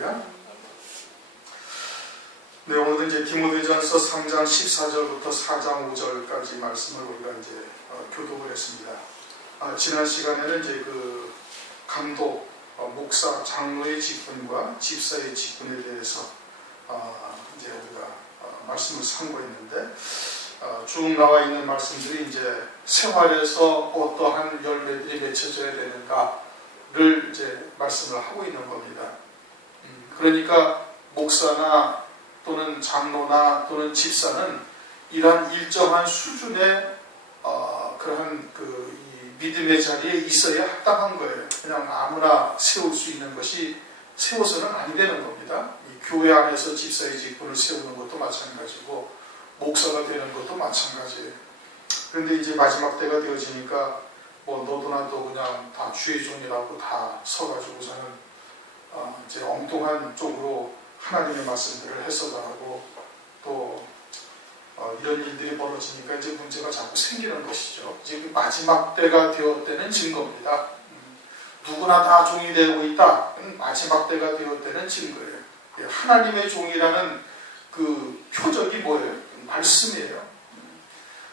할렐루야. 네, 오늘은 이제 디모데전서 3장 14절부터 4장 5절까지 말씀을 우리가 이제 교독을 했습니다. 지난 시간에는 이제 그 감독, 목사, 장로의 직분과 집사의 직분에 대해서 이제 우리가 말씀을 상고했는데, 쭉 나와 있는 말씀들이 이제 생활에서 어떠한 열매들이 맺혀져야 되는가를 이제 말씀을 하고 있는 겁니다. 그러니까 목사나 또는 장로나 또는 집사는 이러한 일정한 수준의 그러한 이 믿음의 자리에 있어야 합당한 거예요. 그냥 아무나 세울 수 있는 것이 세워서는 아니 되는 겁니다. 이 교회 안에서 집사의 직분을 세우는 것도 마찬가지고 목사가 되는 것도 마찬가지예요. 그런데 이제 마지막 때가 되어지니까 뭐 너도 나도 그냥 다 주의 종이라고 다 서가지고서는 이제 엉뚱한 쪽으로 하나님의 말씀들을 해석하고 또 이런 일들이 벌어지니까 이제 문제가 자꾸 생기는 것이죠. 이제 마지막 때가 되었다는 증거입니다. 누구나 다 종이 되고 있다. 마지막 때가 되었다는 증거예요. 하나님의 종이라는 그 표적이 뭐예요? 말씀이에요.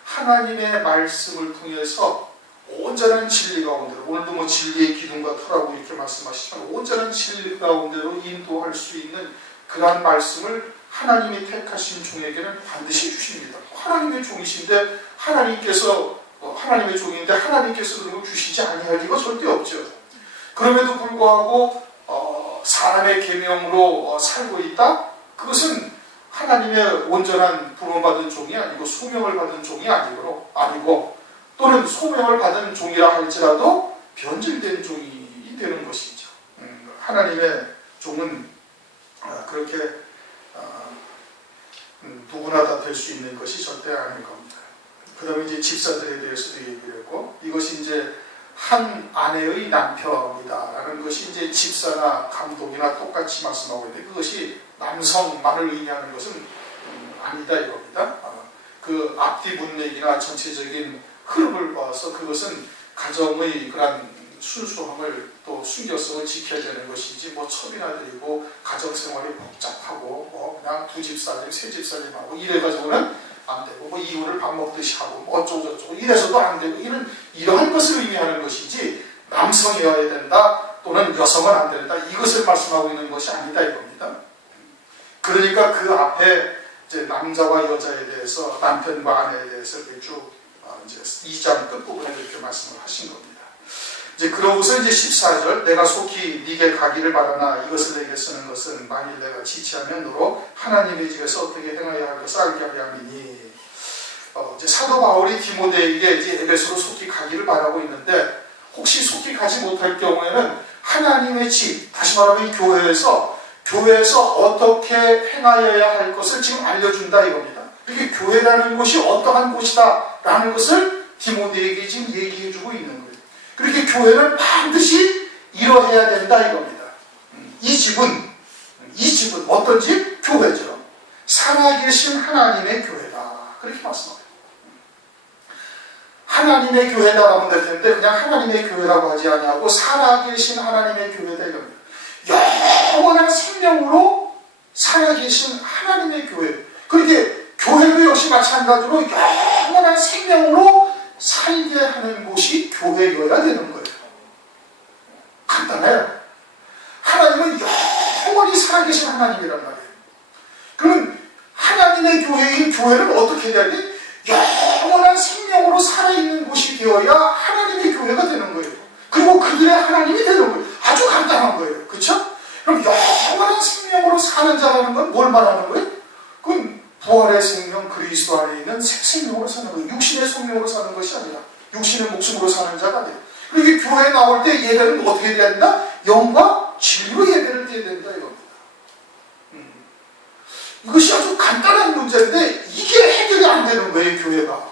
하나님의 말씀을 통해서 온전한 진리 가운데로, 오늘도 뭐 진리의 기둥과 터라고 이렇게 말씀하시지만 온전한 진리 가운데로 인도할 수 있는 그러한 말씀을 하나님이 택하신 종에게는 반드시 주십니다. 하나님의 종이신데 하나님께서 하나님의 종인데 하나님께서 그리고 주시지 아니할 리가 절대 없죠. 그럼에도 불구하고 사람의 계명으로 살고 있다? 그것은 하나님의 온전한 부름받은 종이 아니고 소명을 받은 종이 아니고 또는 소명을 받은 종이라 할지라도 변질된 종이 되는 것이죠. 하나님의 종은 그렇게 누구나 다 될 수 있는 것이 절대 아닌 겁니다. 그 다음에 이제 집사들에 대해서도 얘기를 했고, 이것이 이제 한 아내의 남편이다 라는 것이 이제 집사나 감독이나 똑같이 말씀하고 있는데, 그것이 남성만을 의미하는 것은 아니다 이겁니다. 그 앞뒤 문맥이나 전체적인 흐름을 봐서 그것은 가정의 그런 순수함을 또 순결성을 지켜야 되는 것이지, 뭐 첩이나 드리고 가정생활이 복잡하고 뭐 그냥 두 집 살림 세 집 살림하고 이래가지고는 안 되고, 뭐 이후를 밥 먹듯이 하고 뭐 어쩌고 저쩌고 이래서도 안 되고, 이러한 것을 의미하는 것이지 남성이어야 된다 또는 여성은 안 된다 이것을 말씀하고 있는 것이 아니다 이겁니다. 그러니까 그 앞에 이제 남자와 여자에 대해서, 남편과 아내에 대해서 쭉 이제 2장 끝부분에 이렇게 말씀을 하신 겁니다. 이제 그러고서 이제 14절, 내가 속히 네게 가기를 바라나 이것을 내게 쓰는 것은 만일 내가 지체하면 너로 하나님의 집에서 어떻게 행하여야 할 것을 알게 하려 함이니. 이제 사도 바울이 디모데에게 이제 에베소로 속히 가기를 바라고 있는데, 혹시 속히 가지 못할 경우에는 하나님의 집, 다시 말하면 교회에서 어떻게 행하여야 할 것을 지금 알려준다 이겁니다. 이게 교회라는 곳이 어떠한 곳이다 라는 것을 디모데에게 지금 얘기해주고 있는 거예요. 그렇게 교회는 반드시 이뤄해야 된다 이겁니다. 이 집은 어떤 집? 교회죠. 살아계신 하나님의 교회다. 그렇게 말씀합니다. 하나님의 교회라고 하면 될 텐데 그냥 하나님의 교회라고 하지 아니하고 살아계신 하나님의 교회다 이겁니다. 영원한 생명으로 살아계신 하나님의 교회. 그렇게 교회도 역시 마찬가지로 영원한 생명으로 살게 하는 곳이 교회여야 되는 거예요. 간단해요. 하나님은 영원히 살아계신 하나님이란 말이에요. 그러면 하나님의 교회인 교회는 어떻게 돼야 돼? 영원한 생명으로 살아있는 곳이 되어야 하나님의 교회가 되는 거예요. 그리고 그들의 하나님이 되는 거예요. 아주 간단한 거예요. 그렇죠? 그럼 영원한 생명으로 사는 자라는 건 뭘 말하는 거예요? 그건 부활의 생명, 그리스도 안에 있는 새 생명으로 사는 거예요. 육신의 생명으로 사는 것이 아니라, 육신의 목숨으로 사는 자가 돼요. 그리고 교회에 나올 때 예배는 어떻게 돼야 된다? 영과 진리로 예배를 드려야 된다 이겁니다. 이것이 아주 간단한 문제인데 이게 해결이 안 되는 거예요, 교회가.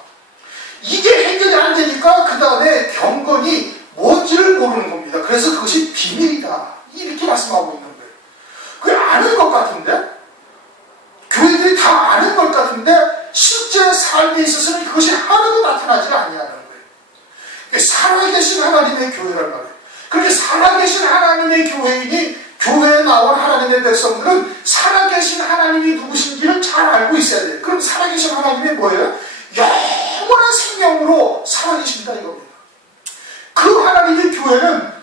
이게 해결이 안 되니까 그 다음에 경건이 뭔지를 모르는 겁니다. 그래서 그것이 비밀이다 이렇게 말씀하고 있는 거예요. 그게 아는 것 같은데, 교회들이 다 아는 것 같은데 실제 삶에 있어서는 그것이 하나도 나타나지 아니하는 거예요. 살아계신 하나님의 교회란 말이에요. 그렇게 살아계신 하나님의 교회인이 교회에 나온 하나님의 백성들은 살아계신 하나님이 누구신지를 잘 알고 있어야 돼요. 그럼 살아계신 하나님이 뭐예요? 영원한 생명으로 살아계신다 이겁니다. 그 하나님의 교회는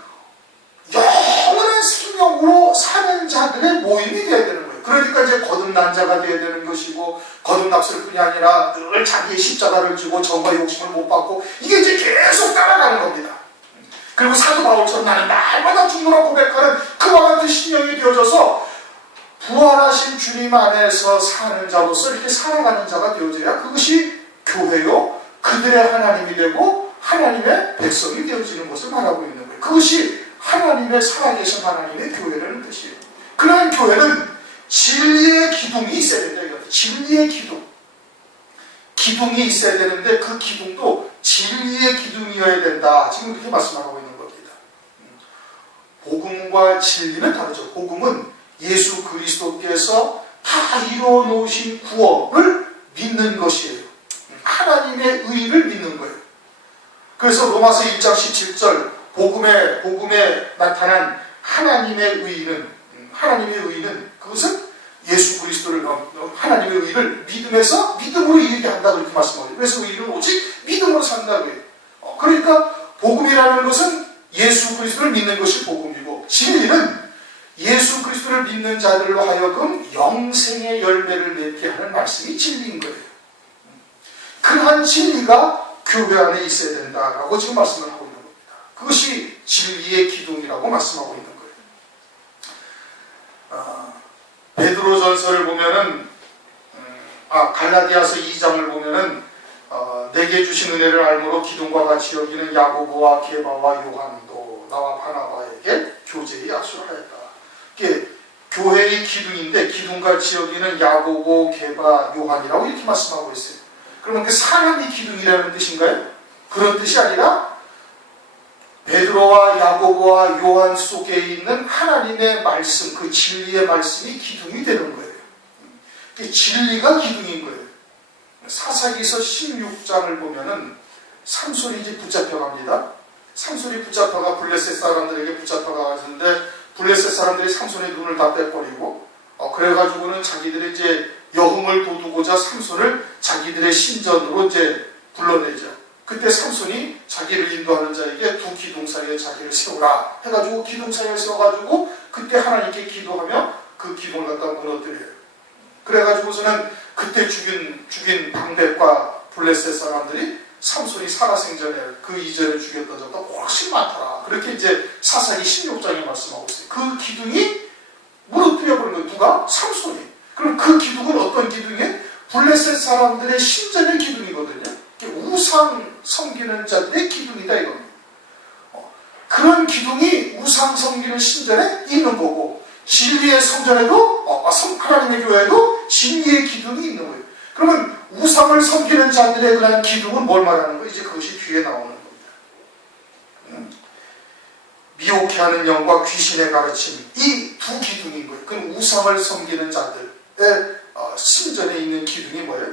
영원한 생명으로 사는 자들의 모임이 되어야 되는 거예요. 그러니까 이제 거듭난 자가 되어야 되는 것이고, 거듭났을 뿐이 아니라 늘 자기의 십자가를 지고 정과 욕심을 못 받고, 이게 이제 계속 따라가는 겁니다. 그리고 사도 바울처럼 나는 날마다 죽노라 고백하는 그와 같은 신령이 되어져서 부활하신 주님 안에서 사는 자로서 이렇게 살아가는 자가 되어져야 그것이 교회요, 그들의 하나님이 되고 하나님의 백성이 되어지는 것을 말하고 있는 거예요. 그것이 하나님의 살아계신 하나님의 교회라는 뜻이에요. 그러한 교회는 진리의 기둥이 있어야 된다 이거예요. 진리의 기둥. 기둥이 있어야 되는데 그 기둥도 진리의 기둥이어야 된다. 지금 그렇게 말씀하고 있는 겁니다. 복음과 진리는 다르죠. 복음은 예수 그리스도께서 다 이루어 놓으신 구원을 믿는 것이에요. 하나님의 의를 믿는 거예요. 그래서 로마서 1장 17절 복음에 나타난 하나님의 의는 그것은 예수 그리스도를 하나님의 의를 믿음에서 믿음으로 이르게 한다 그렇게 말씀하죠. 그래서 의는 오직 믿음으로 산다고 해요. 그러니까 복음이라는 것은 예수 그리스도를 믿는 것이 복음이고, 진리는 예수 그리스도를 믿는 자들로 하여금 영생의 열매를 맺게 하는 말씀이 진리인 거예요. 그러한 진리가 교회 안에 있어야 된다라고 지금 말씀을 하고 있는 겁니다. 그것이 진리의 기둥이라고 말씀하고 있는 거예요. 베드로전서를 보면은 갈라디아서 2장을 보면은 내게 주신 은혜를 알므로 기둥과 같이 여기는 야고보와 게바와 요한도 나와 바나바에게 교제의 약속을 하였다. 이게 교회의 기둥인데 기둥같이 여기는 야고보, 게바, 요한이라고 이렇게 말씀하고 있어요. 그러면 그 사람이 기둥이라는 뜻인가요? 그런 뜻이 아니라 베드로와 야고보와 요한 속에 있는 하나님의 말씀, 그 진리의 말씀이 기둥이 되는 거예요. 진리가 기둥인 거예요. 사사기서 16장을 보면은 삼손이 이제 붙잡혀갑니다. 삼손이 붙잡혀가 블레셋 사람들에게 붙잡혀가는데 블레셋 사람들이 삼손의 눈을 다 빼버리고 그래가지고는 자기들이 이제 여흥을 돋우고자 삼손을 자기들의 신전으로 이제 불러내죠. 그때 삼손이 자기를 인도하는 자에게 두 기둥 사이에 자기를 세우라 해가지고 기둥 사이에 세워가지고 그때 하나님께 기도하며 그 기둥을 갖다 무너뜨려요. 그래가지고서는 그때 죽인 방백과 블레셋 사람들이 삼손이 살아생전에 그 이전에 죽였던 자보다 훨씬 많더라. 그렇게 이제 사사기 16장에 말씀하고 있어요. 그 기둥이 무너뜨려버린 거예요. 누가? 삼손이. 그럼 그 기둥은 어떤 기둥이에요? 블레셋 사람들의 신전의 기둥이거든요. 우상 섬기는 자들의 기둥이다 이겁니다. 그런 기둥이 우상 섬기는 신전에 있는 거고, 진리의 성전에도 하나님의 교회에도 진리의 기둥이 있는 거예요. 그러면 우상을 섬기는 자들의 그런 기둥은 뭘 말하는 거예요? 이제 그것이 뒤에 나오는 겁니다. 미혹해 하는 영과 귀신의 가르침, 이 두 기둥인 거예요. 그럼 우상을 섬기는 자들의 신전에 있는 기둥이 뭐예요?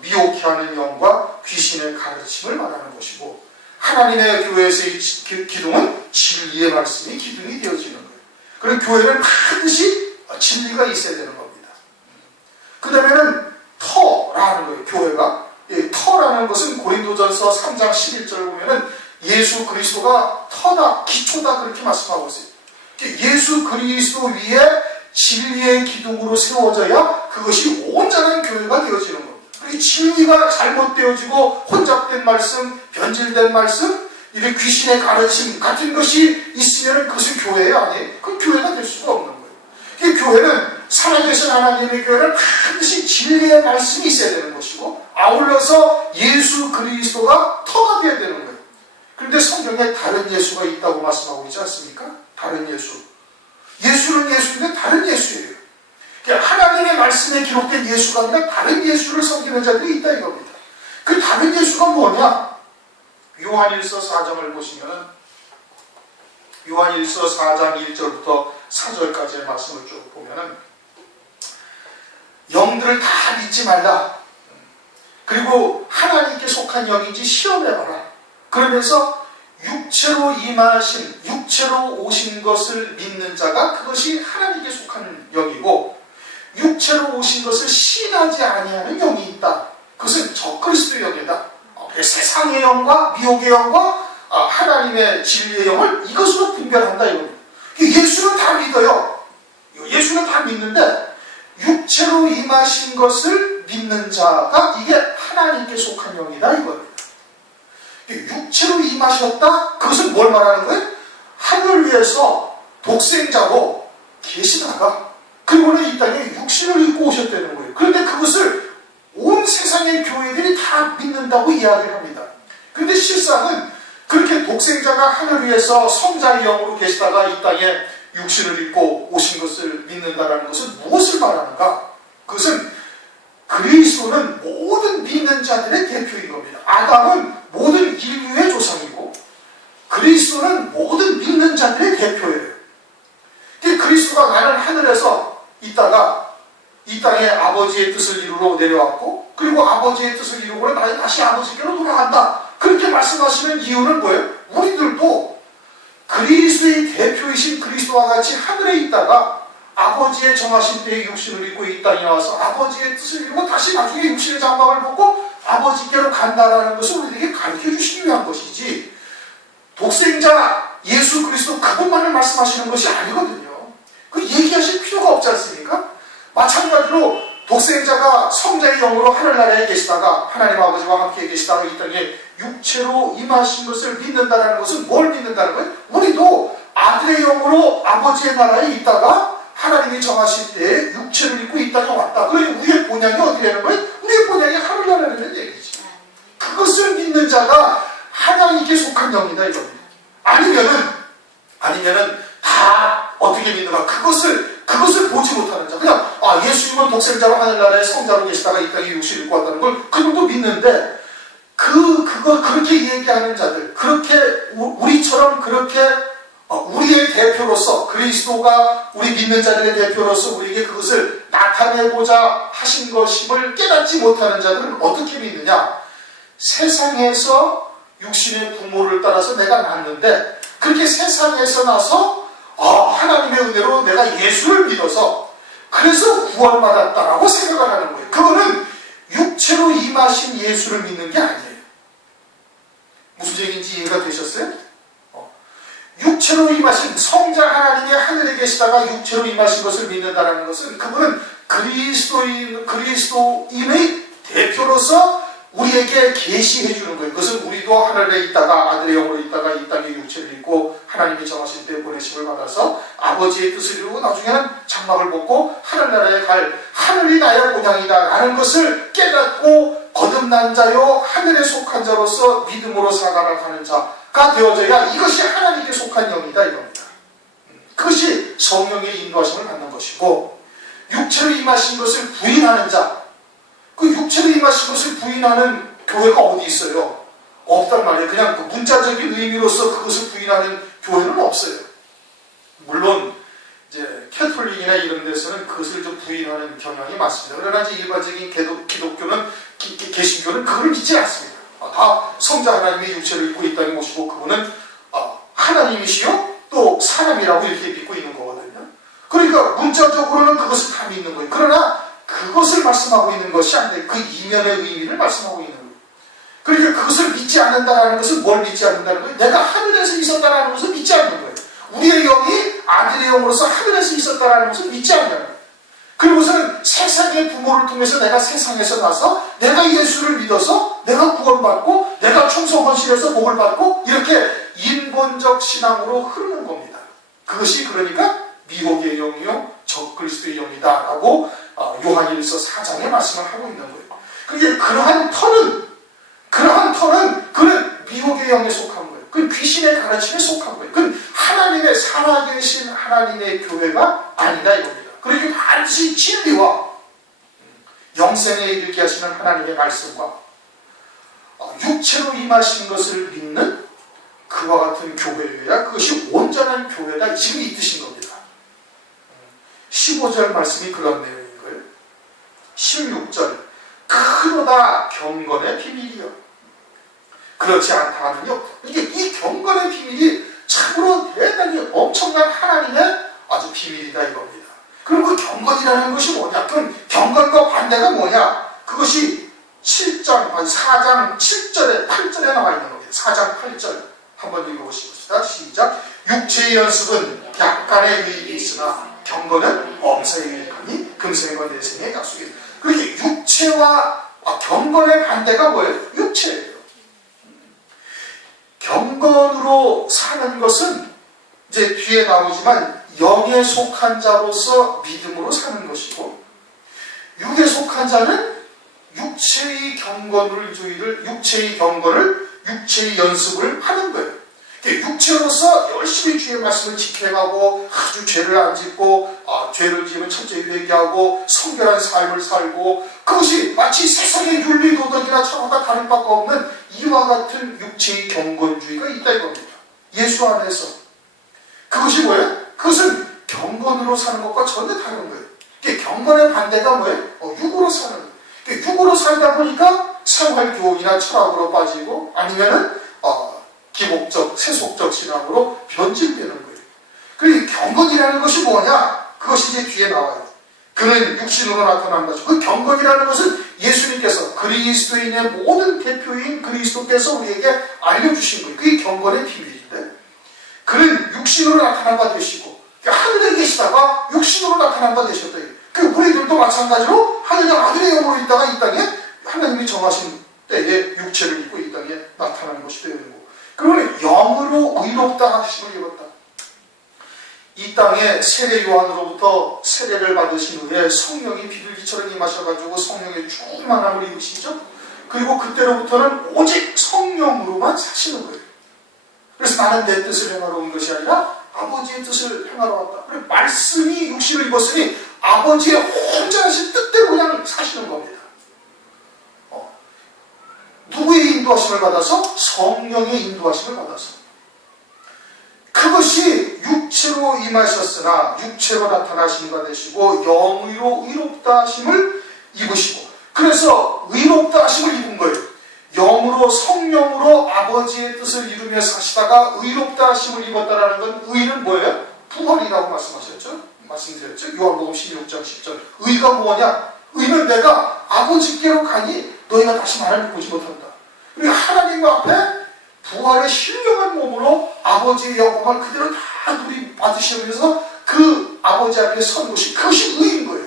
미혹해 하는 영과 귀신의 가르침을 말하는 것이고, 하나님의 교회에서의 기둥은 진리의 말씀이 기둥이 되어지는 거예요. 그럼 교회는 반드시 진리가 있어야 되는 겁니다. 그 다음에는 터라는 거예요. 교회가. 터라는 것은 고린도전서 3장 11절을 보면은 예수 그리스도가 터다, 기초다 그렇게 말씀하고 있어요. 예수 그리스도 위에 진리의 기둥으로 세워져야 그것이 온전한 교회가 되어지는 겁니다. 진리가 잘못되어지고 혼잡된 말씀, 변질된 말씀, 이런 귀신의 가르침 같은 것이 있으면 그것은 교회예요? 아니에요? 그건 교회가 될 수가 없는 거예요. 교회는 살아계신 하나님의 교회는 반드시 진리의 말씀이 있어야 되는 것이고, 아울러서 예수 그리스도가 터가 되어야 되는 거예요. 그런데 성경에 다른 예수가 있다고 말씀하고 있지 않습니까? 다른 예수. 예수는 예수인데 다른 예수예요. 하나님의 말씀에 기록된 예수가 아니라 다른 예수를 섬기는 자들이 있다 이겁니다. 그 다른 예수가 뭐냐? 요한일서 4장을 보시면 요한일서 4장 1절부터 4절까지의 말씀을 쭉 보면은 영들을 다 믿지 말라. 그리고 하나님께 속한 영인지 시험해봐라. 그러면서 육체로 임하신 육체로 오신 것을 믿는 자가 그것이 하나님께 속한 영이고, 육체로 오신 것을 신하지 아니하는 영이 있다. 그것은 적그리스도의 영이다. 세상의 영과 미혹의 영과 하나님의 진리의 영을 이것으로 분별한다 이겁니다. 예수는 다 믿어요. 예수는 다 믿는데 육체로 임하신 것을 믿는 자가 이게 하나님께 속한 영이다 이겁니다. 육체로 임하셨다? 그것은 뭘 말하는 거예요? 하늘 위에서 독생자로 계시다가 그리고는 이 땅에 육신을 입고 오셨다는 거예요. 그런데 그것을 온 세상의 교회들이 다 믿는다고 이야기를 합니다. 그런데 실상은 그렇게 독생자가 하늘 위에서 성자의 영으로 계시다가 이 땅에 육신을 입고 오신 것을 믿는다는 것은 무엇을 말하는가? 그것은 그리스도는 모든 믿는 자들의 대표인 겁니다. 아담은 모든 인류의 조상이고 그리스도는 모든 믿는 자들의 대표예요. 그리스도가 나는 하늘에서 있다가 이 땅에 아버지의 뜻을 이루러 내려왔고 그리고 아버지의 뜻을 이루고는 나는 다시 아버지께로 돌아간다. 그렇게 말씀하시는 이유는 뭐예요? 우리들도 그리스도의 대표이신 그리스도와 같이 하늘에 있다가 아버지의 정하신 때에 육신을 입고 이 땅에 와서 아버지의 뜻을 이루고 다시 나중에 육신의 장막을 벗고 아버지께로 간다라는 것을 우리에게 가르쳐 주시기 위한 것이지, 독생자 예수 그리스도 그분만을 말씀하시는 것이 아니거든요. 그 얘기하실 필요가 없지 않습니까? 마찬가지로 독생자가 성자의 영으로 하늘나라에 계시다가 하나님 아버지와 함께 계시다가 이 땅에 육체로 임하신 것을 믿는다는 것은 뭘 믿는다는 거예요? 우리도 아들의 영으로 아버지의 나라에 있다가 하나님이 정하실 때에 육체를 입고 이 땅에 왔다. 그러니 우리의 본향이 어디라는 거예요? 우리의 본향이 하늘나라라는 얘기지. 그것을 믿는 자가 하나님께 속한 영이다 이겁니다. 아니면은 다 어떻게 믿는가? 그것을 보지 못하는 자. 그냥 예수님은 독생자로 하늘나라에 성자로 계시다가 이 땅에 육신을 입고 왔다는 걸 그들도 믿는데 그렇게 얘기하는 자들, 그렇게 우리처럼 그렇게 우리의 대표로서 그리스도가 우리 믿는 자들의 대표로서 우리에게 그것을 나타내고자 하신 것임을 깨닫지 못하는 자들은 어떻게 믿느냐? 세상에서 육신의 부모를 따라서 내가 낳았는데 그렇게 세상에서 나서 하나님의 은혜로 내가 예수를 믿어서 그래서 구원받았다라고 생각을 하는 거예요. 그거는 육체로 임하신 예수를 믿는 게 아니에요. 무슨 얘기인지 이해가 되셨어요? 육체로 임하신 성자 하나님이 하늘에 계시다가 육체로 임하신 것을 믿는다는 것은 그분은 그리스도인의 대표로서 우리에게 계시해 주는 거예요. 그것은 우리도 하늘에 있다가 아들의 영으로 있다가 이 땅에 육체를 입고 하나님이 정하신 때 보내심을 받아서 아버지의 뜻을 이루고 나중에는 장막을 벗고 하늘나라에 갈 하늘이 나의 본향이다 라는 것을 깨닫고 거듭난 자요 하늘에 속한 자로서 믿음으로 살아가는 자가 되어져야 이것이 하나님께 속한 영이다 이겁니다. 그것이 성령의 인도하심을 받는 것이고, 육체로 임하신 것을 부인하는 자, 그 육체로 임하신 것을 부인하는 교회가 어디 있어요? 없단 말이에요. 그냥 그 문자적인 의미로서 그것을 부인하는 교회는 없어요. 물론 이제 캐톨릭이나 이런 데서는 그것을 좀 부인하는 경향이 많습니다. 그러나 이제 일반적인 기독교는 개신교는 그걸 믿지 않습니다. 다 성자 하나님의 육체를 입고 이 땅에 모시고 그분은 하나님이시요 또 사람이라고 이렇게 믿고 있는 거거든요. 그러니까 문자적으로는 그것을 다 믿는 거예요. 그러나 그것을 말씀하고 있는 것이 아니라 그 이면의 의미를 말씀하고 있는 거예요. 그러니까 그것을 믿지 않는다는 것은 뭘 믿지 않는다는 거예요? 내가 하늘에서 있었다는 것을 믿지 않는 거예요. 우리의 영이 아들의 영으로서 하늘에서 있었다는 것을 믿지 않는 거예요. 그리고서는 세상의 부모를 통해서 내가 세상에서 나서 내가 예수를 믿어서 내가 구원받고 내가 충성 헌신해서 복을 받고 이렇게 인본적 신앙으로 흐르는 겁니다. 그것이 그러니까 미혹의 영이요 적그리스도의 영이다 라고 요한일서 4장에 말씀을 하고 있는 거예요. 그게 그러한 터는 그는 미혹의 영에 속한 거예요. 그건 귀신의 가르침에 속한 거예요. 그건 하나님의 살아계신 하나님의 교회가 아니다 이겁니다. 그러니까 반드시 진리와 영생에 이르게 하시는 하나님의 말씀과 육체로 임하신 것을 믿는 그와 같은 교회여야 그것이 온전한 교회다. 지금 이 뜻인 겁니다. 15절 말씀이 그런 내용인 거예요. 16절 크로다 경건의 비밀이요. 그렇지 않다 하면요. 이 경건의 비밀이 참으로 대단히 엄청난 하나님의 아주 비밀이다 이겁니다. 그럼 그 경건이라는 것이 뭐냐? 그럼 경건과 반대가 뭐냐? 그것이 4장 7절에 8절에 나와 있는 겁니다. 4장 8절 한번 읽어보시겠습니다. 시작. 육체의 연습은 약간의 유익이 있으나 경건은 엄사의 유익하니 금생과 내생의 약속이다. 그렇게 육체와 경건의 반대가 뭐예요? 육체예요. 경건으로 사는 것은 이제 뒤에 나오지만 영에 속한 자로서 믿음으로 사는 것이고, 육에 속한 자는 육체의 경건을 육체의 연습을 하는 거예요. 육체로서 열심히 주의 말씀을 지켜가고 아주 죄를 안 짓고 죄를 지으면 철저히 회개하고 성결한 삶을 살고, 그것이 마치 세상의 윤리도덕이나 철학과 다를 바가 없는 이와 같은 육체의 경건주의가 있다 이겁니다. 예수 안에서. 그것이 뭐예요? 그것은 경건으로 사는 것과 전혀 다른 거예요. 경건의 반대가 뭐예요? 육으로 사는 거예요. 육으로 살다 보니까 생활교훈이나 철학으로 빠지고 아니면은 기복적, 세속적 신앙으로 변질되는 거예요. 그리고 경건이라는 것이 뭐냐? 그것이 이제 뒤에 나와요. 그는 육신으로 나타난 것이고, 그 경건이라는 것은 예수님께서 그리스도인의 모든 대표인 그리스도께서 우리에게 알려주신 거예요. 그게 경건의 비밀인데, 그는 육신으로 나타난 바 되시고 하늘에 계시다가 육신으로 나타난 바 되셨다. 우리들도 마찬가지로 하늘의 아들의 영으로 있다가 이 땅에 하나님이 정하신 때에 육체를 입고 이 땅에 나타나는 것이 되는 거고, 그러면 영으로 의롭다 하심을 입었다. 이 땅에 세례 요한으로부터 세례를 받으신 후에 성령이 비둘기처럼 임하셔가지고 성령의 충만함을 입으시죠. 그리고 그때로부터는 오직 성령으로만 사시는 거예요. 그래서 나는 내 뜻을 행하러 온 것이 아니라 아버지의 뜻을 행하러 왔다. 그리고 말씀이 육신을 입었으니 아버지의 혼자하신 뜻대로 그냥 사시는 겁니다. 누구의 인도하심을 받아서? 성령의 인도하심을 받아서. 그것이 육체로 임하셨으나 육체로 나타나신 바 되시고 영으로 의롭다 하심을 입으시고, 그래서 의롭다 하심을 입은 거예요. 영으로 성령으로 아버지의 뜻을 이루며 사시다가 의롭다 하심을 입었다라는 건, 의는 뭐예요? 부활이라고 말씀드렸죠. 요한복음 16장 10절. 의가 뭐냐? 의는 내가 아버지께로 가니 너희가 다시 나를 보지 못한다. 그리고 하나님 앞에 부활의 신령한 몸으로 아버지의 영광을 그대로 다 누리 받으시면서 그 아버지 앞에 선 것이, 그것이 의인 거예요.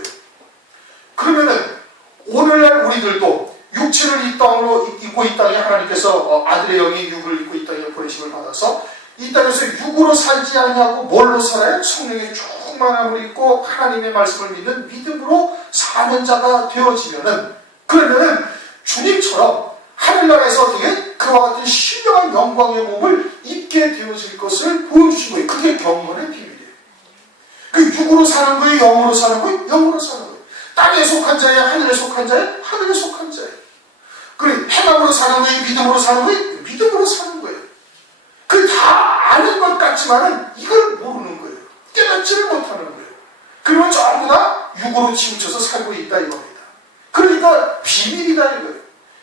그러면은 오늘날 우리들도 육체를 이 땅으로 입고 이 땅에 하나님께서 아들의 영이 육을 입고 이 땅에 보내심을 받아서 이 땅에서 육으로 살지 아니하고 뭘로 살아요? 성령의 충만함을 입고 하나님의 말씀을 믿는 믿음으로 사는 자가 되어지면은, 그러면은 주님처럼 하늘나라에서 어떻게 그와 같은 신령한 영광의 몸을 입게 되어질 것을 보여주신 거예요. 그게 경건의 비밀이에요. 그 육으로 사는 거예요? 영으로 사는 거예요? 영으로 사는 거예요. 땅에 속한 자예요? 하늘에 속한 자예요? 하늘에 속한 자예요. 그래, 행함으로 사는 거예요? 믿음으로 사는 거예요? 믿음으로 사는 거예요. 그 다 아는 것 같지만은 이걸 모르는 거예요. 깨닫지를 못하는 거예요. 그러면 전부 다 육으로 치우쳐서 살고 있다 이겁니다. 그러니까 비밀이다 이거예요.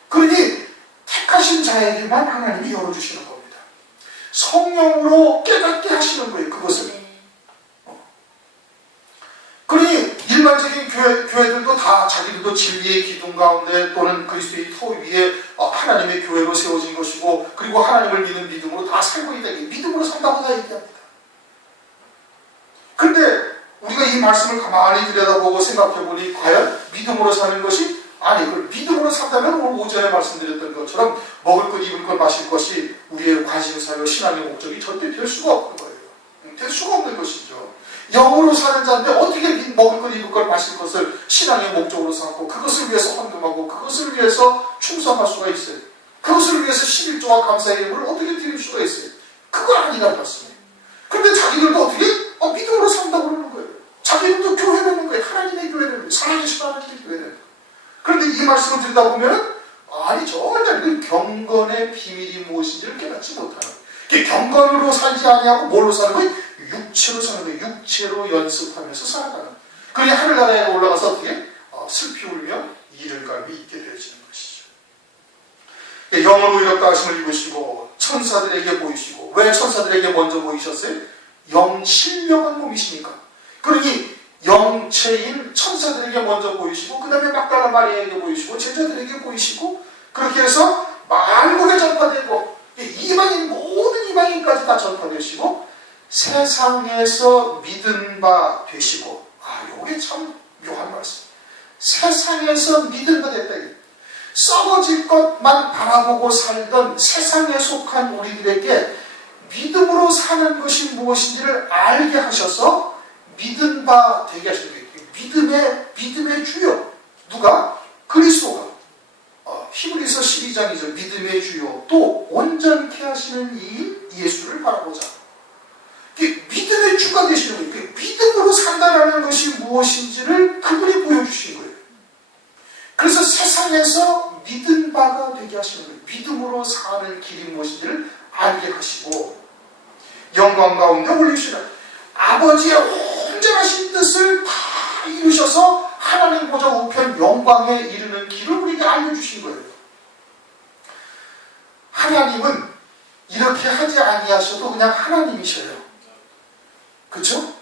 그러니 택하신 자에게만 하나님이 열어주시는 겁니다. 성령으로 깨닫게 하시는 거예요. 그것을. 그러니 일반적인 교회들도 다 자기들도 진리의 기둥 가운데 또는 그리스도의 터 위에 하나님의 교회로 세워진 것이고, 그리고 하나님을 믿는 믿음으로 다 살고 있다. 믿음으로 산다고 다 얘기합니다. 그런데 우리가 이 말씀을 가만히 들여다보고 생각해보니 과연 믿음으로 사는 것이, 아니, 그걸 믿음으로 산다면 오늘 오전에 말씀드렸던 것처럼 먹을 것, 입을 것, 마실 것이 우리의 관심사요 신앙의 목적이 절대 될 수가 없는 거예요. 될 수가 없는 것이죠. 영으로 사는 자인데 어떻게 먹을 것, 입을 것, 마실 것을 신앙의 목적으로 삼고 그것을 위해서 헌금하고 그것을 위해서 충성할 수가 있어요. 그것을 위해서 11조와 감사의 예물을 어떻게 드릴 수가 있어요. 그거 아니란 말씀이에요. 그런데 자기들도 어떻게? 믿음으로 산다고 그러는 거예요. 자기들도 교회되는 거예요. 하나님의 교회되는 거예요. 살아계신 하나님의 교회되는 거예요. 그런데 이 말씀을 듣다 보면 아니 전혀 경건의 비밀이 무엇인지를 깨닫지 못하는 거예요. 경건으로 살지 아니하고 뭘로 사는 거예요? 육체로 사는 거예요. 육체로 연습하면서 살아가는 거예요. 그러니 하늘나라에 올라가서 어떻게? 슬피 울며 이를 갈미 있게 되어지는 것이죠. 영으로 의롭다 하심을 입으시고 천사들에게 보이시고, 왜 천사들에게 먼저 보이셨어요? 영신령한 몸이시니까. 그러니 영체인 천사들에게 먼저 보이시고, 그 다음에 막달라 마리아에게 보이시고, 제자들에게 보이시고, 그렇게 해서 만국에 전파되고, 이방인, 모든 이방인까지 다 전파되시고, 세상에서 믿은 바 되시고, 요게 참 묘한 말씀. 세상에서 믿은 바 됐다. 썩어질 것만 바라보고 살던 세상에 속한 우리들에게 믿음으로 사는 것이 무엇인지를 알게 하셔서 믿은 바 되게 하시는 거예요. 믿음의 주요. 누가? 그리스도가. 히브리서 12장이죠. 믿음의 주요. 또 온전케 하시는 이인 예수를 바라보자. 믿음의 주가 되시는 거예요. 믿음으로 산다라는 것이 무엇인지를 그분이 보여주신 거예요. 그래서 세상에서 믿은 바가 되게 하시는 거예요. 믿음으로 사는 길이 무엇인지를 알게 하시고, 영광 가운데 올리시는 아버지의 온전하신 뜻을 다 이루셔서 하나님 보좌 우편 영광에 이르는 길을 우리에게 알려주신 거예요. 하나님은 이렇게 하지 아니하셔도 그냥 하나님이셔요. 그렇죠?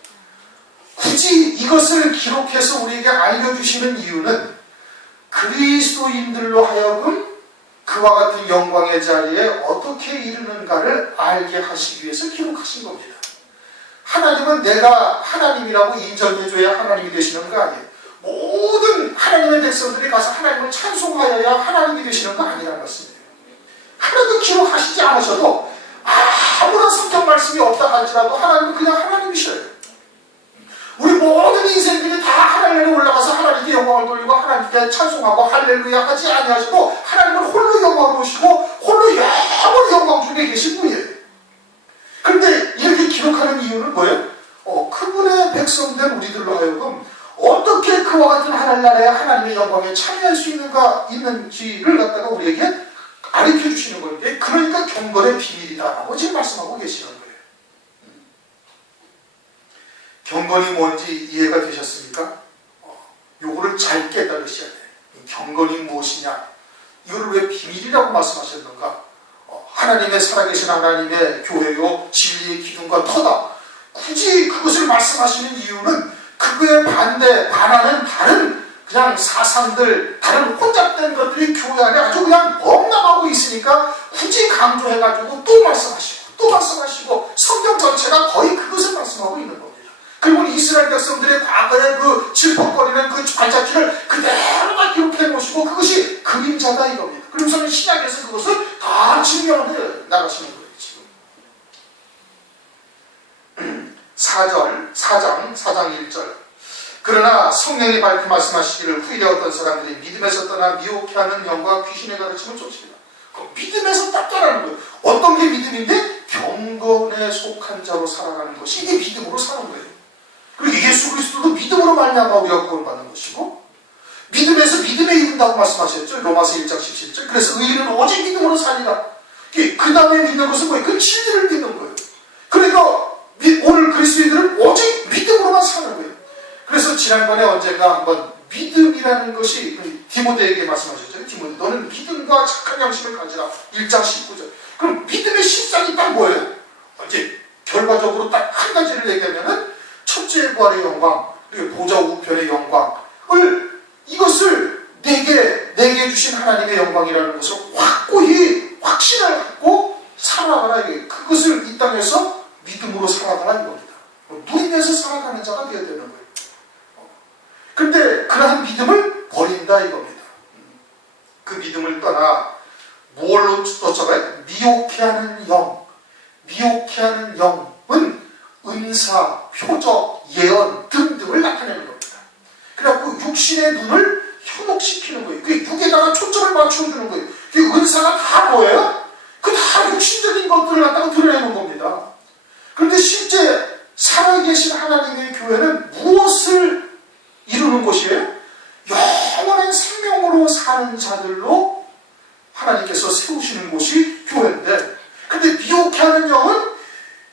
굳이 이것을 기록해서 우리에게 알려주시는 이유는 그리스도인들로 하여금 그와 같은 영광의 자리에 어떻게 이르는가를 알게 하시기 위해서 기록하신 겁니다. 하나님은 내가 하나님이라고 인정해줘야 하나님이 되시는 거 아니에요. 모든 하나님의 백성들이 가서 하나님을 찬송하여야 하나님이 되시는 거 아니라는 말씀이에요. 하나도 기록하시지 않으셔도 아무런 성경 말씀이 없다 할지라도 하나님은 그냥 하나님이셔요. 우리 모든 인생들이 다 하나님에 올라가서 하나님께 영광을 돌리고 하나님께 찬송하고 할렐루야 하지 아니하시고 하나님은 홀로 영광으로우시고 홀로 영원히 영광 중에 계신 분이에요. 그런데 이렇게 기록하는 이유는 뭐예요? 그분의 백성된 우리들로 하여금 어떻게 그와 같은 하나님 나라의 하나님의 영광에 참여할 수 있는지를 갖다가 우리에게 가르쳐 주시는 건데, 그러니까 경건의 비밀이다라고 지금 말씀하고 계시는 거예요. 경건이 뭔지 이해가 되셨습니까? 요거를 잘 깨달으셔야 돼요. 경건이 무엇이냐? 이거를 왜 비밀이라고 말씀하셨는가? 하나님의 살아계신 하나님의 교회요, 진리의 기둥과 터다. 굳이 그것을 말씀하시는 이유는 그거에 반하는 다른 그냥 사상들, 다른 혼잡된 것들이 교회 안에 아주 그냥 범람하고 있으니까 굳이 강조해가지고 또 말씀하시고 성경 전체가 거의 그것을 말씀하고 있는 겁니다. 그리고 이스라엘 백성들의 과거의 그 질퍽거리는 그 발자취를 그대로 다 기록해 놓으시고 그것이 그림자다 이겁니다. 그러면서는 신약에서 그것을 다 증명해 나가시는 거예요. 지금 4장 1절. 그러나 성령이 밝히 말씀하시기를 후일에 어떤 사람들이 믿음에서 떠나 미혹해하는 영과 귀신의 가르침을 쫓습니다. 믿음에서 딱 떠나는 거예요. 어떤 게 믿음인데? 경건에 속한 자로 살아가는 것이 이게 믿음으로 사는 거예요. 그리고 예수 그리스도도 믿음으로 말미암아 우리가 구원받는 것이고, 믿음에서 믿음에 이른다고 말씀하셨죠. 로마서 1장 17절. 그래서 의인은 오직 믿음으로 사니라. 그 다음에 믿는 것은 뭐예요? 그 진리를 믿는 거예요. 그러니까 오늘 그리스도인들은 오직 믿음으로만 사는 거예요. 그래서 지난번에 언젠가 한번 믿음이라는 것이 디모데에게 말씀하셨죠. 디모데, 너는 믿음과 착한 양심을 가지라. 1장 19절. 그럼 믿음의 실상이 딱 뭐예요? 이제 결과적으로 딱 한 가지를 얘기하면은 첫째 부활의 영광, 그리고 보좌 우편의 영광을, 이것을 내게 주신 하나님의 영광이라는 것을 확고히 확신을 갖고 살아가라. 그것을 이 땅에서 믿음으로 살아가라 이겁니다. 누리면서 살아가는 자가 되어야 되는 거예요. 그런데 그러한 믿음을 버린다 이겁니다. 그 믿음을 떠나 뭘로 쫓아가요? 미혹해하는 영. 미혹해하는 영은 은사, 표적, 예언 등등을 나타내는 겁니다. 그래갖고 육신의 눈을 현혹시키는 거예요. 그 육에다가 초점을 맞춰주는 거예요. 그 은사가 다 뭐예요? 그 다 육신적인 것들을 갖다가 드러내는 겁니다. 그런데 실제 살아계신 하나님의 교회는 무엇을 이루는 곳이에요? 영원한 생명으로 사는 자들로 하나님께서 세우시는 곳이 교회인데, 근데 미혹해하는 영은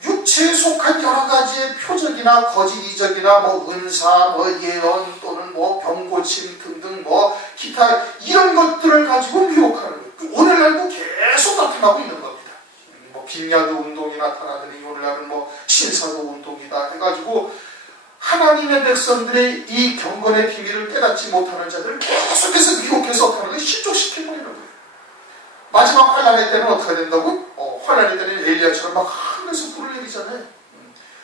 육체에 속한 여러 가지의 표적이나 거짓 이적이나 은사, 예언 또는 병고침 등등 기타 이런 것들을 가지고 미혹하는 거예요. 오늘날도 계속 나타나고 있는 겁니다. 하나님의 백성들의 이 경건의 비밀을 깨닫지 못하는 자들을 계속해서 미혹해서 어떻게 하는 거예요? 실족시켜버리는 거예요. 마지막 환란의 때는 어떻게 된다고? 환란의 때는 엘리야처럼 막 하늘에서 불을 내리잖아요.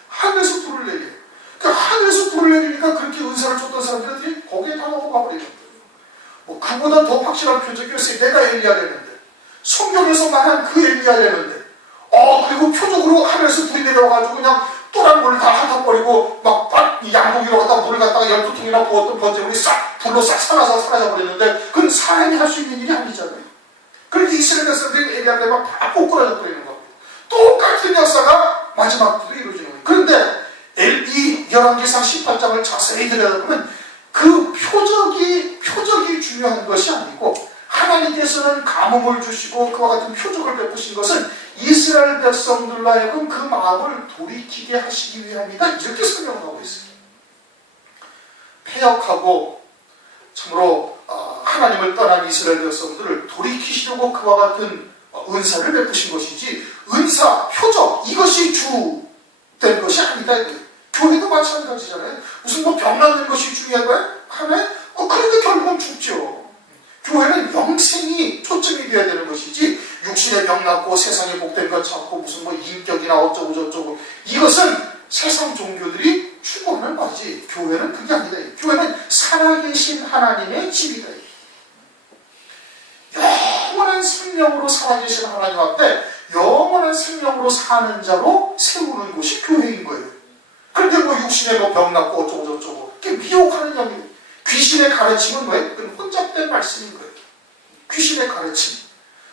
하늘에서 불을 내려요. 그러니까 하늘에서 불을 내리니까 그렇게 은사를 줬던 사람들이 거기에 다 넘어가 버리는 거예요. 뭐 그보다 더 확실한 표적이었어요. 내가 엘리야라는데, 성경에서 말한 그 엘리야라는데, 그리고 표적으로 하늘에서 불이 내려와가지고 그냥 또란 물을 다 핥아버리고 막 양고기로 갖다가 물을 갖다가 12통이나 부었던 번제물이 싹 불로 싹 사라져버렸는데 그건 사람이 할 수 있는 일이 아니잖아요. 그러니까 이스라엘 백성들이 엘리야 앞에 막 다 꼬꾸라져 버리는 겁니다. 똑같은 역사가 마지막 때도 이루어지는 거예요. 그런데 이 열왕기상 18장을 자세히 들여다보면 그 표적이 중요한 것이 아니고, 하나님께서는 가뭄을 주시고 그와 같은 표적을 베푸신 것은 이스라엘 백성들로 하여금 그 마음을 돌이키게 하시기 위함이다, 이렇게 설명하고 있습니다. 패역하고 참으로 하나님을 떠난 이스라엘 백성들을 돌이키시려고 그와 같은 은사를 베푸신 것이지, 은사, 표적, 이것이 주된 것이 아니다. 교회도 마찬가지잖아요. 무슨 병 낫는 것이 중요한 거야? 하면 그런데 결국은 죽죠. 교회는 영생이 초점이 되어야 되는 것이지, 육신의 병 낫고 세상에 복된 것 찾고 무슨 인격이나 어쩌고 저쩌고, 이것은 세상 종교들이 추구하는 말이지, 교회는 그게 아니다. 교회는 살아계신 하나님의 집이다. 영원한 생명으로 살아계신 하나님 앞에 영원한 생명으로 사는 자로 세우는 곳이 교회인 거예요. 그런데 육신에 병 낫고 어쩌고 저쩌고, 그게 미혹하는 양이에요. 귀신의 가르침은 뭐예요? 그건 혼잡된 말씀인 거예요. 귀신의 가르침,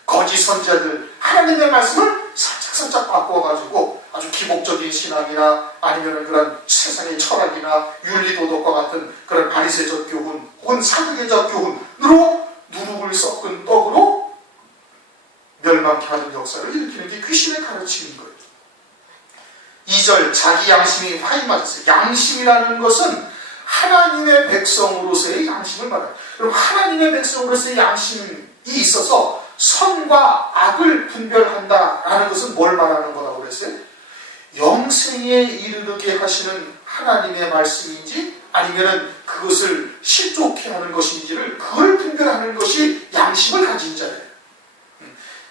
거짓 선자들, 하나님의 말씀을 살짝 바꿔가지고 아주 기복적인 신앙이나 아니면 그런 세상의 철학이나 윤리도덕과 같은 그런 바리새적 교훈 혹은 사두개적 교훈으로 누룩을 섞은 떡으로 멸망케 하는 역사를 일으키는 게 귀신의 가르침인 거예요. 2절, 자기 양심이 화이 맞았어요. 양심이라는 것은 하나님의 백성으로서의 양심을 말해요. 그럼 하나님의 백성으로서의 양심이 있어서 선과 악을 분별한다라는 것은 뭘 말하는 거라고 그랬어요? 영생에 이르게 하시는 하나님의 말씀인지 아니면 그것을 실족해 하는 것인지를, 그걸 분별하는 것이 양심을 가진 자예요.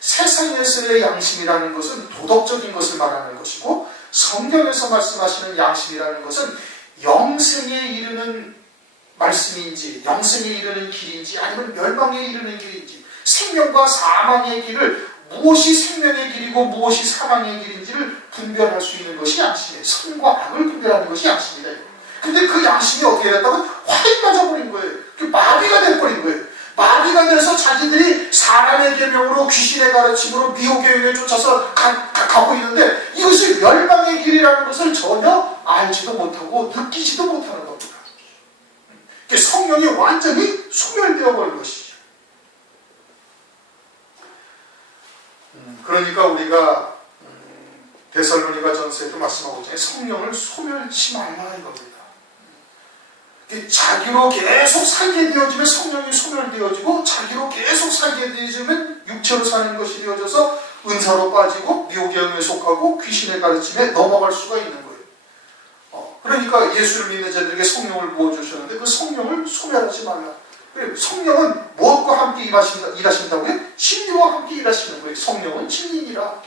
세상에서의 양심이라는 것은 도덕적인 것을 말하는 것이고, 성경에서 말씀하시는 양심이라는 것은 영생에 이르는 말씀인지, 영생에 이르는 길인지, 아니면 멸망에 이르는 길인지, 생명과 사망의 길을, 무엇이 생명의 길이고 무엇이 사망의 길인지를 분별할 수 있는 것이 양심이에요. 선과 악을 분별하는 것이 양심이다. 근데 그 양심이 어떻게 됐다고? 화에 맞아버린 거예요. 마비가 돼버린 거예요. 마비가 돼서 자기들이 사람의 계명으로, 귀신의 가르침으로, 미혹의 인에 쫓아서 가고 있는데, 이것이 멸망의 길이라는 것을 전혀 알지도 못하고 느끼지도 못하는 겁니다. 성령이 완전히 소멸되어 버린 것이죠. 그러니까 우리가 데살로니가 전서에도 말씀하고 있잖아요. 성령을 소멸치 말라 이겁니다. 자기로 계속 살게 되어지면 성령이 소멸되어지고, 자기로 계속 살게 되어지면 육체로 사는 것이 되어져서 은사로 빠지고 미혹의 영에 속하고 귀신의 가르침에 넘어갈 수가 있는 거예요. 그러니까 예수를 믿는 자들에게 성령을 부어주셨는데 그 성령을 소멸하지 말라. 성령은 무엇과 함께 일하신다고요? 진리와 함께 일하시는 거예요. 성령은 진리니라.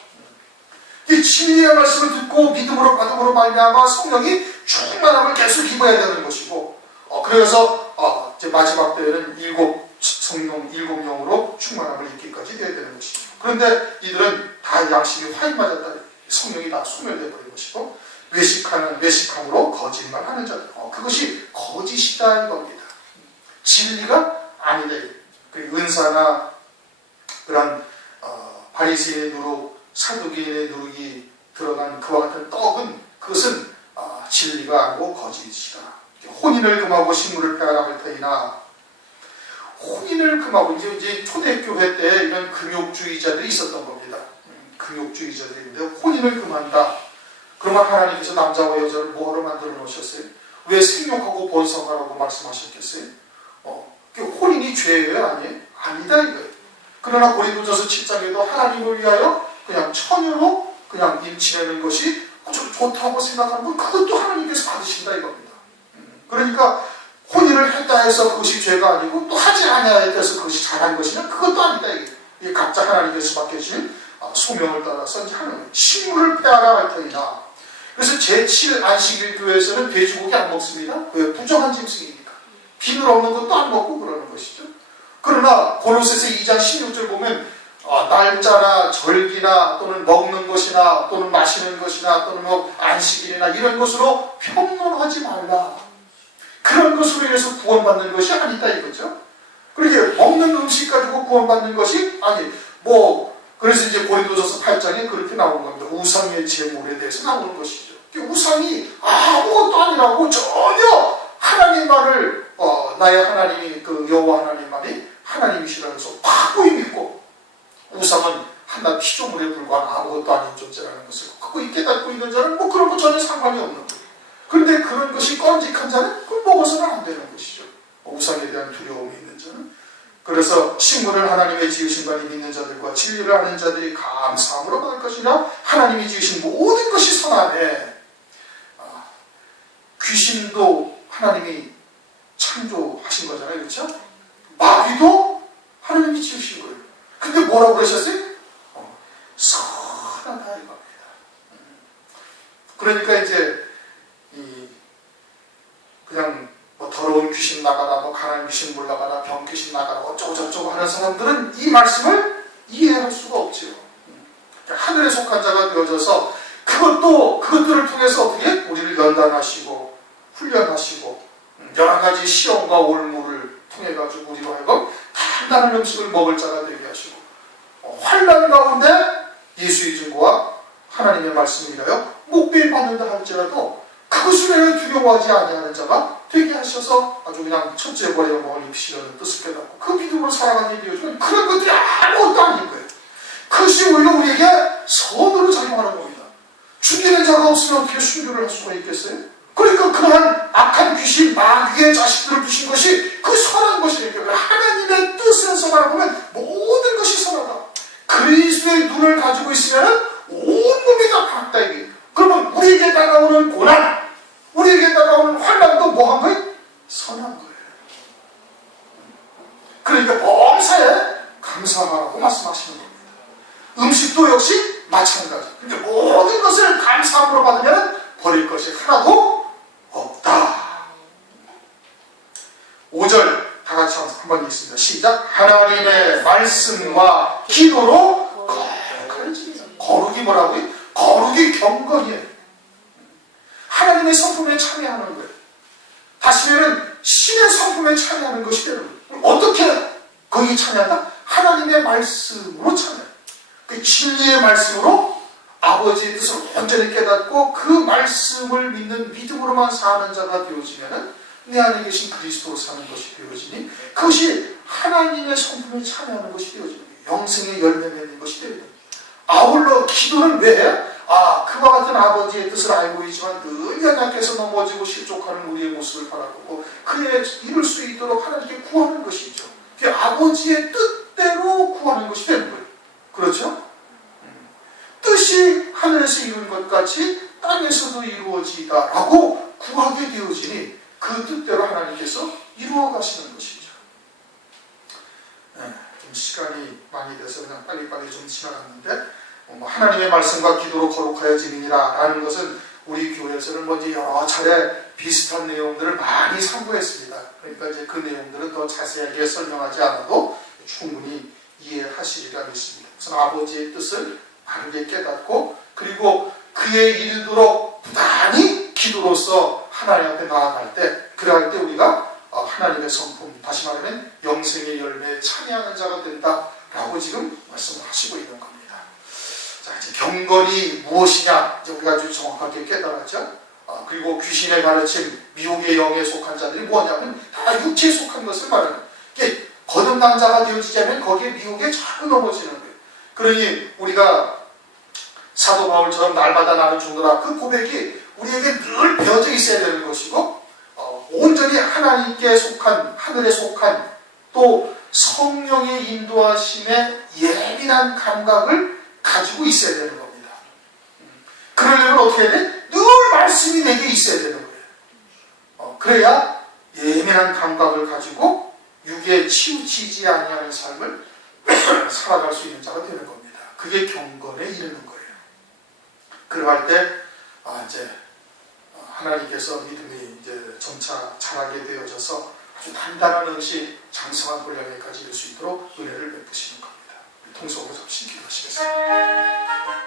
이 진리의 말씀을 듣고 믿음으로 받음으로 말미암아 성령이 충만함을 계속 입어야 되는 것이고, 그래서 이제 마지막 때에는 일곱 영으로 충만함을 입기까지 되어야 되는 것이죠. 그런데 이들은 다 양심이 화이 맞았다. 성령이 다 소멸되어 버린 것이고, 외식함으로 거짓말하는 자들, 그것이 거짓이다 이겁니다. 진리가 아니다. 은사나 그런 바리새인의 누룩, 사두개인의 누룩이 들어간 그와 같은 떡은, 그것은 진리가 아니고 거짓이다. 혼인을 금하고 식물을 빼앗을 터이나, 혼인을 금하고, 이제 초대교회 때 이런 금욕주의자들이 있었던 겁니다. 금욕주의자들인데 혼인을 금한다. 그러면 하나님께서 남자와 여자를 뭐하러 만들어 놓으셨어요? 왜 생육하고 번성하라고 말씀하셨겠어요? 혼인이 죄예요? 아니에요? 아니다 이거예요. 그러나 고린도전서 7장에도 하나님을 위하여 그냥 처녀로 그냥 임신하는 것이 좀 좋다고 생각하는 건, 그것도 하나님께서 받으신다 이겁니다. 그러니까 혼인을 했다 해서 그것이 죄가 아니고 또 하지 아니하였다 해서 그것이 잘한 것이냐? 그것도 아니다. 이게 각자 하나님께서 맡겨주신 소명을 따라서 이제 하는 거예요. 식물을 폐하라 할 터이나. 그래서 제7 안식일 교회에서는 돼지고기 안 먹습니다. 왜? 부정한 짐승이니까. 비늘 없는 것도 안 먹고 그러는 것이죠. 그러나 고로새서 2장 16절 보면 날짜나 절기나 또는 먹는 것이나 또는 마시는 것이나 또는 뭐 안식일이나 이런 것으로 평론하지 말라. 그런 것으로 인해서 구원받는 것이 아니다 이거죠. 그러게 먹는 음식 가지고 구원받는 것이 아니 그래서 이제 고린도전서 8장에 그렇게 나오는 겁니다. 우상의 제물에 대해서 나오는 것이죠. 우상이 아무것도 아니라고 전혀 하나님 말을 나의 하나님이 그 여호와 하나님만이 하나님이시라는 것을 확고히 믿고 우상은 한낱 피조물에 불과한 아무것도 아닌 존재라는 것을 그거 깨닫고 있는 자는 뭐 그런 거 전혀 상관이 없는 거예요. 그런데 그런 것이 껌직한 자는 그걸 먹어서는 안 되는 것이죠. 우상에 대한 두려움이 있는 자는. 그래서 식물을 하나님의 지으신 바니 믿는 자들과 진리를 아는 자들이 감사함으로 받을 것이라. 하나님이 지으신 모든 것이 선하네. 귀신도 하나님이 창조하신 거잖아요. 그렇죠? 마귀도 하나님이 지으신 거예요. 근데 뭐라고 그러셨어요? 선하다 이겁니다. 그러니까 이제 그냥 더러운 귀신 나가라, 가난한 귀신 물러가라, 병 귀신 나가라, 어쩌고 저쩌고 하는 사람들은 이 말씀을 이해할 수가 없지요. 하늘에 속한 자가 되어져서 그것들을 통해서 어떻게 우리를 연단하시고 훈련하시고 여러 가지 시험과 올무를 통해 가지고 우리로 하여금 단단한 음식을 먹을 자가 되게 하시고 환난 가운데 예수의 증거와 하나님의 말씀을 인하여 목배임 받는다 할지라도 그것을 왜 두려워하지 아니하는 자가 되게 하셔서 아주 그냥 첫째 버려 먹을 입시려는 뜻을 깨닫고 그 믿음으로 살아가게 되어주면 그런 것들이 아무것도 아닌 거예요. 그것이 오히려 우리에게 선으로 작용하는 겁니다. 죽이는 자가 없으면 어떻게 순교를 할 수가 있겠어요? 그러니까 그러한 악한 귀신, 마귀의 자식들을 주신 것이 그 선한 것이니까 하나님의 뜻에서 바라보면 모든 것이 선하다. 그리스도의 눈을 가지고 있으면 온몸이 다 밝다 이게. 그러면 우리에게 다가오는 고난, 우리에게 다가오는 환난도 뭐한 거예요? 선한 거예요. 그러니까 범사에 감사하라고 말씀하시는 겁니다. 음식도 역시 마찬가지. 근데 모든 것을 감사함으로 받으면 버릴 것이 하나도 없다. 5절 다 같이 한번 읽습니다. 시작. 하나님의 말씀과 기도로 거룩하는 집이다. 거룩이 뭐라고요? 거룩이 경건이에요. 하나님의 성품에 참여하는 거예요. 다시는 신의 성품에 참여하는 것이 되는 거예요. 어떻게 거기 참여한다? 하나님의 말씀으로 참여해요. 그 진리의 말씀으로 아버지의 뜻을 온전히 깨닫고 그 말씀을 믿는 믿음으로만 사는 자가 되어지면 내 안에 계신 그리스도로 사는 것이 되어지니 그것이 하나님의 성품에 참여하는 것이 되어지는 거예요. 영생의 열매 맺는 것이 되어지는 거예요. 아울러 기도는 왜 해? 그와 같은 아버지의 뜻을 알고 있지만 늘 연약해서 넘어지고 실족하는 우리의 모습을 바라보고 그의 이룰 수 있도록 하나님께 구하는 것이죠. 그게 아버지의 뜻대로 구하는 것이 되는 거예요. 그렇죠? 뜻이 하늘에서 이룬 것 같이 땅에서도 이루어지다라고 구하게 되어지니 그 뜻대로 하나님께서 이루어 가시는 것이죠. 좀 시간이 많이 돼서 그냥 빨리빨리 좀 지나갔는데 하나님의 말씀과 기도로 거룩하여지느니라 라는 것은 우리 교회에서는 먼저 여러 차례 비슷한 내용들을 많이 상고했습니다. 그러니까 이제 그 내용들은 더 자세하게 설명하지 않아도 충분히 이해하시리라 믿습니다. 우선 아버지의 뜻을 바르게 깨닫고 그리고 그의 이르도록 부단히 기도로서 하나님 앞에 나아갈 때 그럴 때 우리가 하나님의 성품, 다시 말하면 영생의 열매에 참여하는 자가 된다라고 지금 말씀을 하시고 있는 겁니다. 자, 이제 경건이 무엇이냐 이제 우리가 아주 정확하게 깨달았죠. 그리고 귀신의 가르침, 미혹의 영에 속한 자들이 뭐냐면 다 육체에 속한 것을 말하는 거예요. 거듭난 자가 되어지자면 거기에 미혹에 자꾸 넘어지는 거예요. 그러니 우리가 사도 바울처럼 날마다 나는 죽노라 그 고백이 우리에게 늘 배어져 있어야 되는 것이고 온전히 하나님께 속한, 하늘에 속한 또 성령의 인도하심에 예민한 감각을 가지고 있어야 되는 겁니다. 그러려면 어떻게 해야 돼? 늘 말씀이 내게 있어야 되는 거예요. 그래야 예민한 감각을 가지고 육에 치우치지 아니하는 삶을 살아갈 수 있는 자가 되는 겁니다. 그게 경건에 이르는 거예요. 그러할 때 이제 하나님께서 믿음이 이제 점차 자라게 되어져서 아주 단단한 응시, 장성한 분량에까지 이룰 수 있도록 은혜를 베푸시는 겁니다. 통성으로 잠시 기도하시겠습니다.